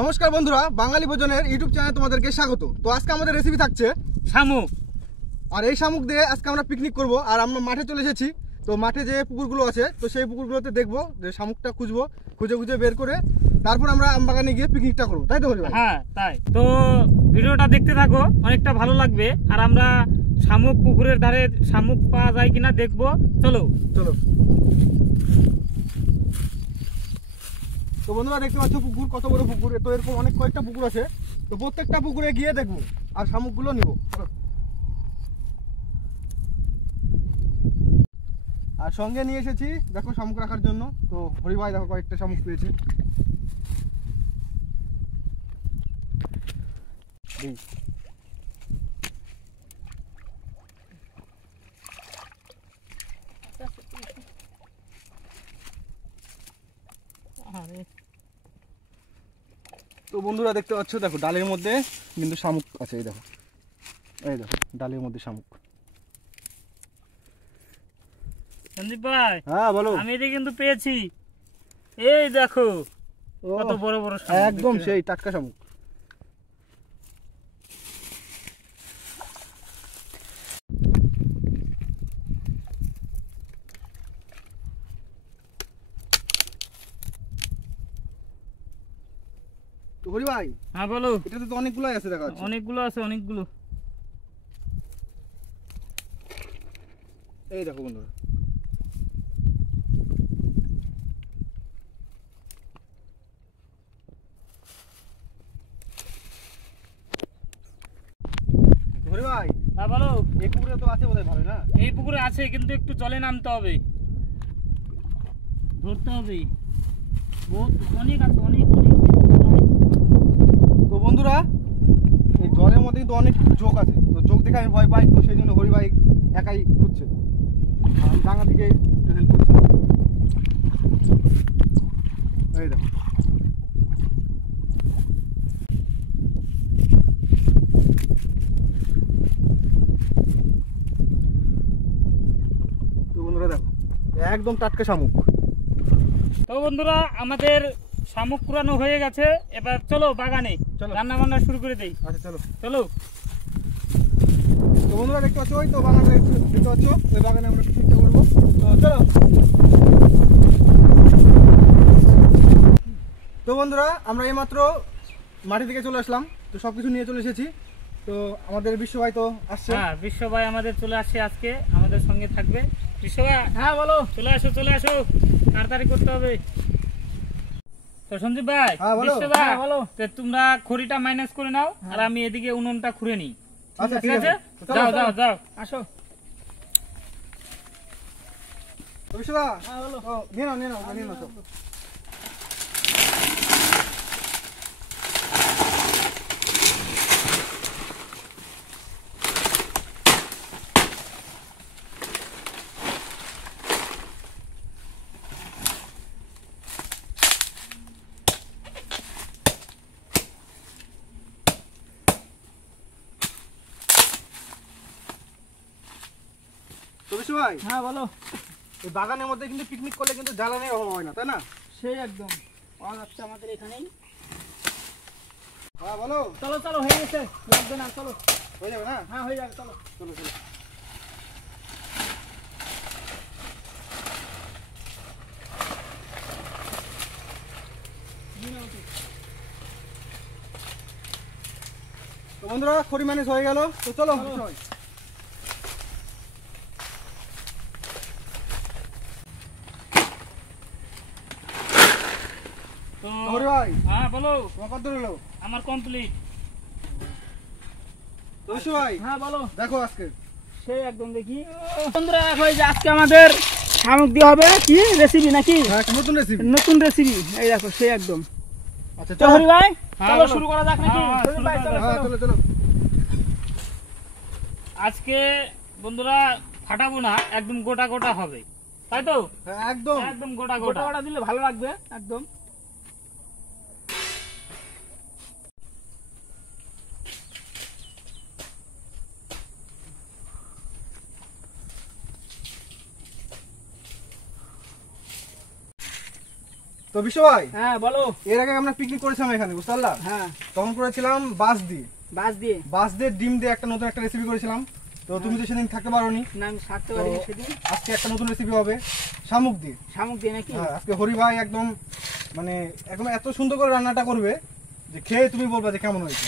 নমস্কার বন্ধুরা, বাঙালি ভোজনের ইউটিউব চ্যানেলে তোমাদেরকে স্বাগত। তো আজকে আমাদের রেসিপি থাকছে শামুক। আর এই শামুক দিয়ে আজকে আমরা পিকনিক করব। আর আমরা মাঠে চলে এসেছি। তো মাঠে যে পুকুরগুলো আছে, তো সেই পুকুরগুলোতে দেখবো যে শামুকটা খুঁজবো, খুঁজে বের করে তারপর আমরা আমবাগানে গিয়ে পিকনিকটা করবো, তাই তো? হ্যাঁ তাই তো, ভিডিওটা দেখতে থাকো, অনেকটা ভালো লাগবে। আর আমরা শামুক পুকুরের ধারে শামুক পাওয়া যায় কিনা দেখবো। চলো চলো। তো বন্ধুরা দেখতে পাচ্ছ পুকুর, কত বড় পুকুর। তো এরকম অনেক কয়েকটা পুকুর আছে, তো প্রত্যেকটা পুকুরে গিয়ে দেখবো আর শামুকগুলো নিবো। আর সঙ্গে নিয়ে এসেছি দেখো শামুক রাখার জন্য। তো হরি ভাই দেখো কয়েকটা শামুক পেয়েছে। তো বন্ধুরা দেখতে পাচ্ছ, দেখো ডালের মধ্যে কিন্তু শামুক আছে। এই দেখো, এই দেখো ডালের মধ্যে শামুক। সন্দীপ ভাই, হ্যাঁ বলো। আমি এটা কিন্তু পেয়েছি। এই দেখো কত বড় বড় শামুক, একদম সেই টাটকা শামুক। তো হরি ভাই, হ্যাঁ বলো। এটাতে তো অনেকগুলাই আছে, দেখা যাচ্ছে। অনেকগুলো আছে, অনেকগুলো। এই দেখো বন্ধুরা, হরি ভাই। হ্যাঁ বলো। এই পুকুরে তো আছে বোধহয় ভালো, না? এই পুকুরে আছে, কিন্তু একটু জলে নামতে হবে, ধরতে হবে। অনেক আছে, অনেক। তো বন্ধুরা, এই জলের মধ্যে কিন্তু অনেক চোখ আছে। তো চোখ দেখে আমি ভয় পাই, তো সেই জন্য হরি ভাই একাই খুঁজছে, আমি ডাঙা থেকে একটু হেল্প করছি। এই দেখো, তো বন্ধুরা দেখো একদম টাটকা শামুক। তো বন্ধুরা, আমাদের শামুক কুড়ানো হয়ে গেছে। এবার চলো বাগানে, চলো রান্না বান্না শুরু করে দেই। আচ্ছা চলো। চলো। তো বন্ধুরা দেখতে পাচ্ছ, ওই তো বাগানে দেখতে পাচ্ছ, ওই বাগানে আমরা পিকনিকটা করবো। তো চলো। তো বন্ধুরা, আমরা এইমাত্র মাটি থেকে চলে আসলাম। তো সবকিছু নিয়ে চলে এসেছি। তো আমাদের বিশ্ব ভাই তো আসছে। হ্যাঁ, বিশ্ব ভাই আমাদের চলে আসছে, আজকে আমাদের সঙ্গে থাকবে। বিশ্ব ভাই, হ্যাঁ বলো। চলে আসো, চলে আসো, তাড়াতাড়ি করতে হবে। তো সঞ্জীব ভাই, বিশ্ব ভাই বলো, তোমরা খড়িটা মাইনাস করে নাও, আর আমি এদিকে উনুনটা খুঁড়ে নিই। আচ্ছা ঠিক আছে, যাও যাও যাও, আসো। বিশ্ব দা, নিয়ে নাও, নিয়ে নাও, নিয়ে নাও সব। ভাই, হ্যাঁ বলো। এই বাগানের মধ্যে কিন্তু পিকনিক করলে কিন্তু জ্বালানির অভাব হয় না, তাই না? সেই একদম পাওয়া যাচ্ছে আমাদের এখানেই। হ্যাঁ বলো। চলো চলো, হয়ে গেছে, লাগবে না, চলো। হয়ে যাবে না? হ্যাঁ হয়ে যাবে, চলো চলো চলো। তো বন্ধুরা, খড়ি ম্যানেজ হয়ে গেল। তো চলো। ভাই, হ্যাঁ বলো। তোমার কত হলো? আমার কমপ্লিট। ভাই, হ্যাঁ বলো। দেখো আজকে সেই একদম দেখি বন্ধুরা, দেখো এই যে আজকে আমাদের শামুক দিয়ে হবে কি রেসিপি নাকি? হ্যাঁ, নতুন রেসিপি। নতুন রেসিপি, এই দেখো সেই একদম। আচ্ছা চলো হরি ভাই, চলো বলো। শুরু করা যাক নাকি? হ্যাঁ চলো চলো। আজকে বন্ধুরা ফাটাবো না, একদম গোটা গোটা হবে, তাই তো? হ্যাঁ একদম একদম গোটা গোটা গোটা দিলে ভালো লাগবে একদম। তো তো বিশ্ব ভাই, হ্যাঁ বলো। এর আগে আমরা পিকনিক করেছিলাম এখানে, বুঝতে পারলা? হ্যাঁ, তখন করেছিলাম বাস দিয়ে ডিম দিয়ে একটা নতুন রেসিপি করেছিলাম। তো তুমি তো সেদিন থাকতে পারোনি। না, আমি থাকতে পারিনি সেদিন। আজকে একটা নতুন রেসিপি হবে শামুক দিয়ে নাকি? হ্যাঁ, আজকে হরি ভাই একদম এত সুন্দর করে রান্নাটা করবে যে খেয়ে তুমি বলবা যে কেমন হয়েছে।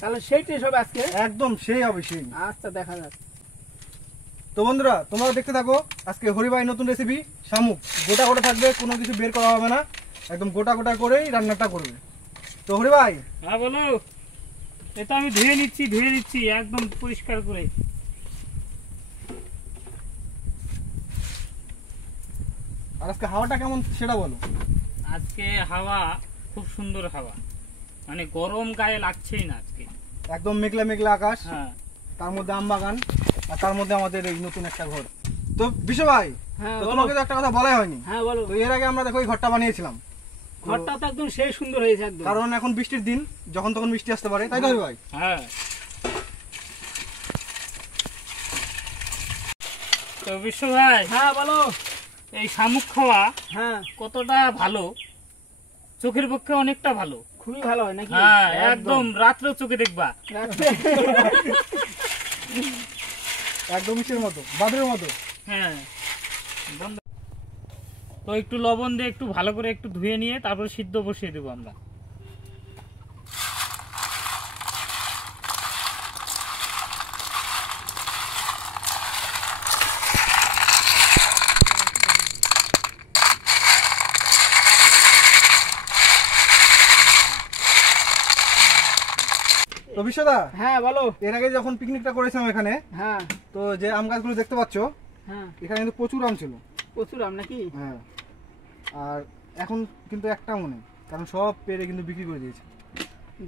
তাহলে সেইটাই সব আজকে একদম সেই হবে সেই। আচ্ছা, দেখা যাক। তো বন্ধুরা, তোমরা দেখতে থাকো আজকে হরি ভাই নতুন রেসিপি শামুক। গোটা গোটা থাকবে, কোনো কিছু বের করা হবে না, একদম গোটা গোটা করেই রান্নাটা করবে। তো হরি ভাই, হ্যাঁ বলো। এটা আমি ধুয়ে নিচ্ছি একদম পরিষ্কার করে। আর আজকে হাওয়াটা কেমন সেটা বলো। আজকে হাওয়া খুব সুন্দর হাওয়া, মানে গরম গায়ে লাগছেই না আজকে। একদম মেঘলা মেঘলা আকাশ, হ্যাঁ, তার মধ্যে আম বাগান, আর তার মধ্যে আমাদের এই নতুন একটা ঘর। তো বিশ্ব ভাই, হ্যাঁ তো বলো। তোমাকে তো একটা কথা বলাই হয়নি। হ্যাঁ বলো। তো এর আগে আমরা দেখো এই ঘরটা বানিয়েছিলাম। ঘরটা তো একদম সেই সুন্দর হয়েছে একদম। কারণ এখন বৃষ্টির দিন, যখন তখন বৃষ্টি আসতে পারে, তাই তো হরি ভাই? হ্যাঁ। তো বিশ্ব ভাই, হ্যাঁ বলো। এই শামুক খাওয়া হ্যাঁ, কতটা ভালো, চোখের পক্ষে অনেকটা ভালো। খুবই ভালো হয় নাকি? হ্যাঁ, একদম রাত্রেও চোখে দেখবা। রাখতে। একদম ইসের মতো, বাদুরের মতো। হ্যাঁ, তো একটু লবণ দিয়ে একটু ভালো করে একটু ধুয়ে নিয়ে তারপর সিদ্ধ বসিয়ে দেবো আমরা। তো বিশ্বদা, হ্যাঁ বলো। এর আগে যখন পিকনিকটা করেছিলাম এখানে, হ্যাঁ তো যে আম গাছগুলো দেখতে পাচ্ছ, হ্যাঁ, এখানে কিন্তু প্রচুর আম ছিল। প্রচুর আম নাকি? হ্যাঁ, আর এখন কিন্তু একটা মনে, কারণ সব পেরে কিন্তু বিক্রি করে দিয়েছে।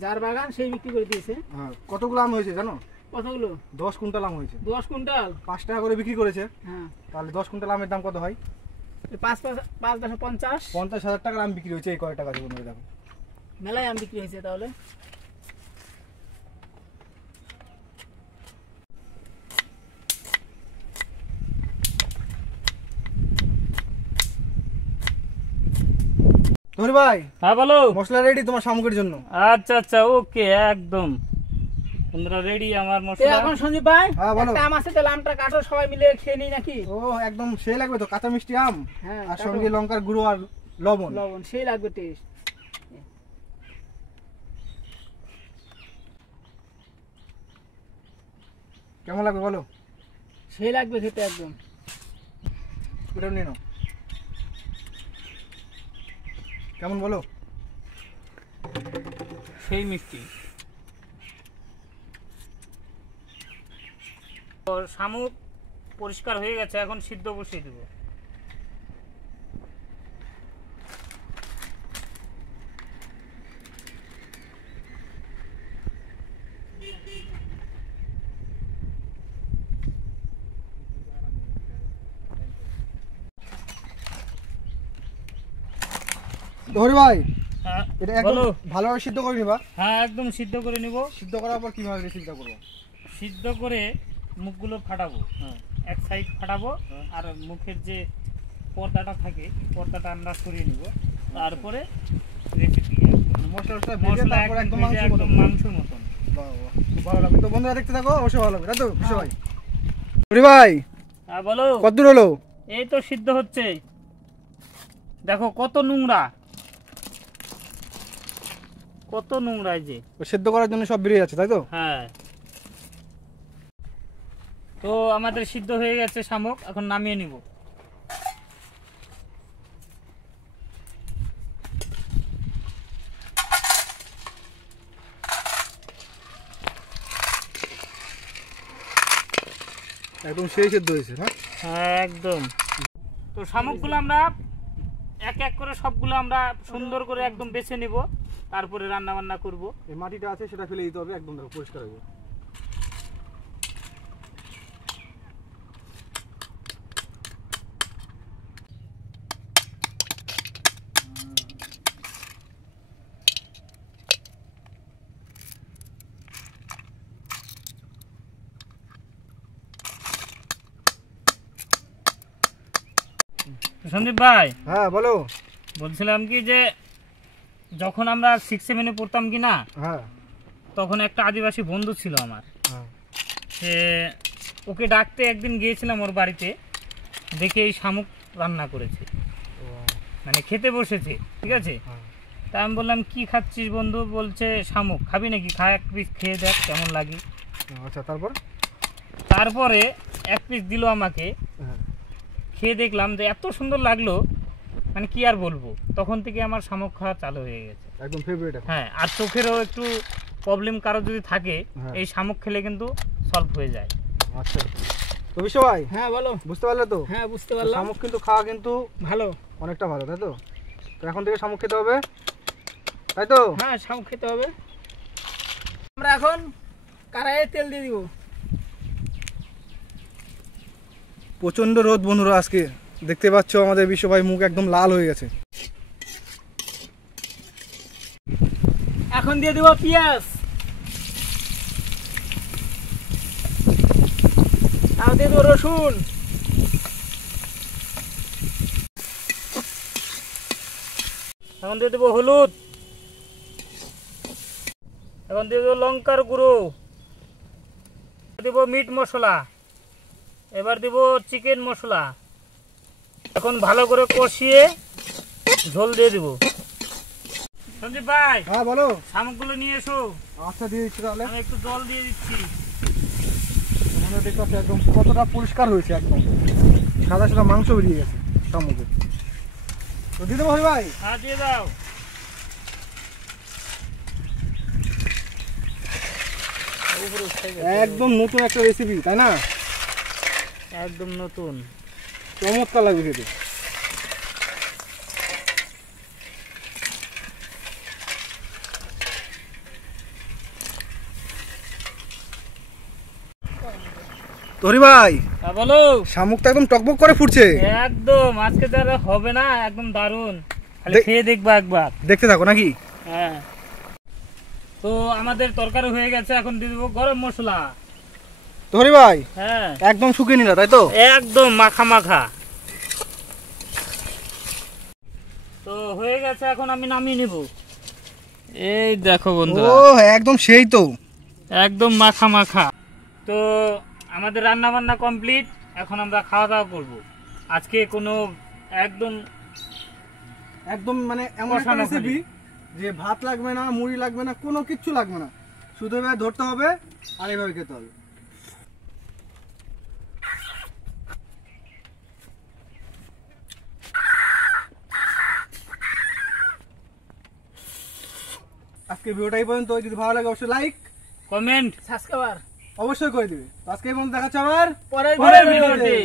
যার বাগান সেই বিক্রি করে দিয়েছে। হ্যাঁ, কতগুলো আম হয়েছে জানো? কতগুলো? 10 কুইন্টাল আম হয়েছে। 10 কুইন্টাল? 5 টাকা করে বিক্রি করেছে। হ্যাঁ, তাহলে 10 কুইন্টাল আমের দাম কত হয়? 5 50,000 টাকার আম বিক্রি হয়েছে এই কয় টাকা জীবনে। দেখো মেলায় আম বিক্রি হয়েছে তাহলে। হরি ভাই, হ্যাঁ বলো। মশলা রেডি তোমার শামুকের জন্য। আচ্ছা আচ্ছা, ওকে, একদম বন্ধুরা রেডি আমার তো মশলা। এখন সঞ্জীব ভাই, হ্যাঁ, বলো। একটা আম আছে, তাহলে আমটা কাটো, সবাই মিলে খেয়ে নিই নাকি? ও একদম সেই লাগবে তো, কাঁচা মিষ্টি আম হ্যাঁ, আর কাটো। সঙ্গে লঙ্কার গুঁড়ো আর লবণ। লবণ সেই লাগবে, টেস্ট। কেমন লাগবে বলো? সেই লাগবে খেতে একদম। এটা নিয়ে নাও, কেমন বলো? সেই মিষ্টি। তো শামুক পরিষ্কার হয়ে গেছে, এখন সিদ্ধ বসিয়ে দেবো। হরি ভাই, হ্যাঁ এটা একদম বলো। ভালোভাবে সিদ্ধ করে নিবা। হ্যাঁ, একদম সিদ্ধ করে নিব। সিদ্ধ করার পর কিভাবে রেসিপিটা করবো? সিদ্ধ করে মুখগুলো ফাটাবো। হ্যাঁ, এক সাইড ফাটাবো, আর মুখের যে পর্দাটা থাকে পর্দাটা আমরা সরিয়ে নিব। তারপরে রেসিপি মশলা টশলা ভেজে মশলা তারপর একদম মাংস একদম মাংসের মতন। বাহ বাহ, খুব ভালো লাগবে। তো বন্ধুরা দেখতে থাকো, অবশ্যই ভালো লাগবে, তাই তো বিশ্ব ভাই? হরি ভাই, হ্যাঁ বলো। কতদূর হলো? এই তো সিদ্ধ হচ্ছে, দেখো কত নোংরা, কত নোংরা এই যে। সিদ্ধ করার জন্য সব বেরিয়ে যাচ্ছে, তাই তো? হ্যাঁ, তো আমাদের সিদ্ধ হয়ে গেছে শামুক, এখন নামিয়ে নিব। একদম সেই সিদ্ধ হয়েছে না? হ্যাঁ একদম। তো শামুকগুলো আমরা এক এক করে সবগুলো আমরা সুন্দর করে একদম বেছে নিব, তারপরে রান্না বান্না করব। এই মাটিটা আছে সেটা ফেলে দিতে হবে, একদম দেখো পরিষ্কার হয়ে যাবে। সন্দীপ ভাই, হ্যাঁ বলো। বলছিলাম কি যে যখন আমরা 6-7 পড়তাম কি না, হ্যাঁ তখন একটা আদিবাসী বন্ধু ছিল আমার। সে ওকে ডাকতে একদিন গিয়েছিলাম ওর বাড়িতে, দেখে এই শামুক রান্না করেছে, মানে খেতে বসেছে, ঠিক আছে। তা আমি বললাম কি খাচ্ছিস বন্ধু? বলছে শামুক। খাবি নাকি? খা, এক পিস খেয়ে দেখ কেমন লাগে। আচ্ছা, তারপরে এক পিস দিল আমাকে, খেয়ে দেখলাম যে এত সুন্দর লাগলো, মানে কি আর বলবো। তখন থেকে আমার শামুক খাওয়া চালু হয়ে গেছে, একদম ফেভারিট। হ্যাঁ, আর চোখেরও একটু প্রবলেম কারো যদি থাকে, এই শামুক খেলে কিন্তু সলভ হয়ে যায়। আচ্ছা, তো বিশ্ব ভাই, হ্যাঁ বলো। বুঝতে পারলে তো? হ্যাঁ বুঝতে পারলাম। শামুক কিন্তু খাওয়া কিন্তু ভালো, অনেকটা ভালো, তাই তো? তো এখন থেকে শামুক খেতে হবে, তাই তো? হ্যাঁ শামুক খেতে হবে। আমরা এখন কড়াইয়ে তেল দিয়ে দিব। প্রচন্ড রোদ বন্ধুরা, আজকে দেখতে পাচ্ছ আমাদের বিশ্ব ভাই মুখ একদম লাল হয়ে গেছে। এখন দিয়ে দিব পেঁয়াজ, আর দিয়ে দিব রসুন, এখন দিয়ে দেবো হলুদ, এখন দিয়ে দেবো লঙ্কার গুঁড়ো, দেবো মিট মশলা, এবার দেবো চিকেন মশলা। এখন ভালো করে কষিয়ে ঝোল দিয়ে দেবো। সঞ্জীব ভাই, হ্যাঁ বলো। শামুকগুলো নিয়ে এসো। আচ্ছা, দিয়ে দিচ্ছি তাহলে। আমি একটু জল দিয়ে দিচ্ছি। তোমরা দেখতে পাচ্ছ একদম কতটা পরিষ্কার হয়েছে, একদম সাদা সাদা মাংস বেরিয়ে গেছে শামুকের। তো দিয়ে দেবো ভাই? হ্যাঁ দিয়ে দাও। একদম নতুন একটা রেসিপি, তাই না? একদম নতুন, চমৎকার লাগবে খেতে। তরি ভাই, হ্যাঁ বলো। শামুকটা একদম টকবক করে ফুটছে একদম, আজকে যারা হবে না, একদম দারুন, খালি খেয়ে দেখবা একবার। দেখতে থাকো নাকি? হ্যাঁ, তো আমাদের তরকারি হয়ে গেছে, এখন দিয়ে দেবো গরম মশলা। তরি ভাই, হ্যাঁ একদম শুকিয়ে নিলা, তাই তো? একদম মাখা মাখা। তো হয়ে গেছে, এখন আমি নামিয়ে নিব। এই দেখো বন্ধুরা, ও একদম সেই তো, একদম মাখা মাখা। তো আমাদের রান্না বান্না কমপ্লিট, এখন আমরা খাওয়া দাওয়া করবো। আজকে কোনো একদম একদম মানে এমন একটা রেসিপি যে ভাত লাগবে না, মুড়ি লাগবে না, কোনো কিচ্ছু লাগবে না, শুধু এভাবে ধরতে হবে আর এভাবে খেতে হবে। আজকে ভিডিওটা এই পর্যন্ত। যদি ভালো লাগে অবশ্যই লাইক, কমেন্ট, সাবস্ক্রাইবার অবশ্যই করে দিবে। আজকে এই পর্যন্ত দেখাচ্ছে আবার পরের পরের ভিডিওতে। ভিডিওতে।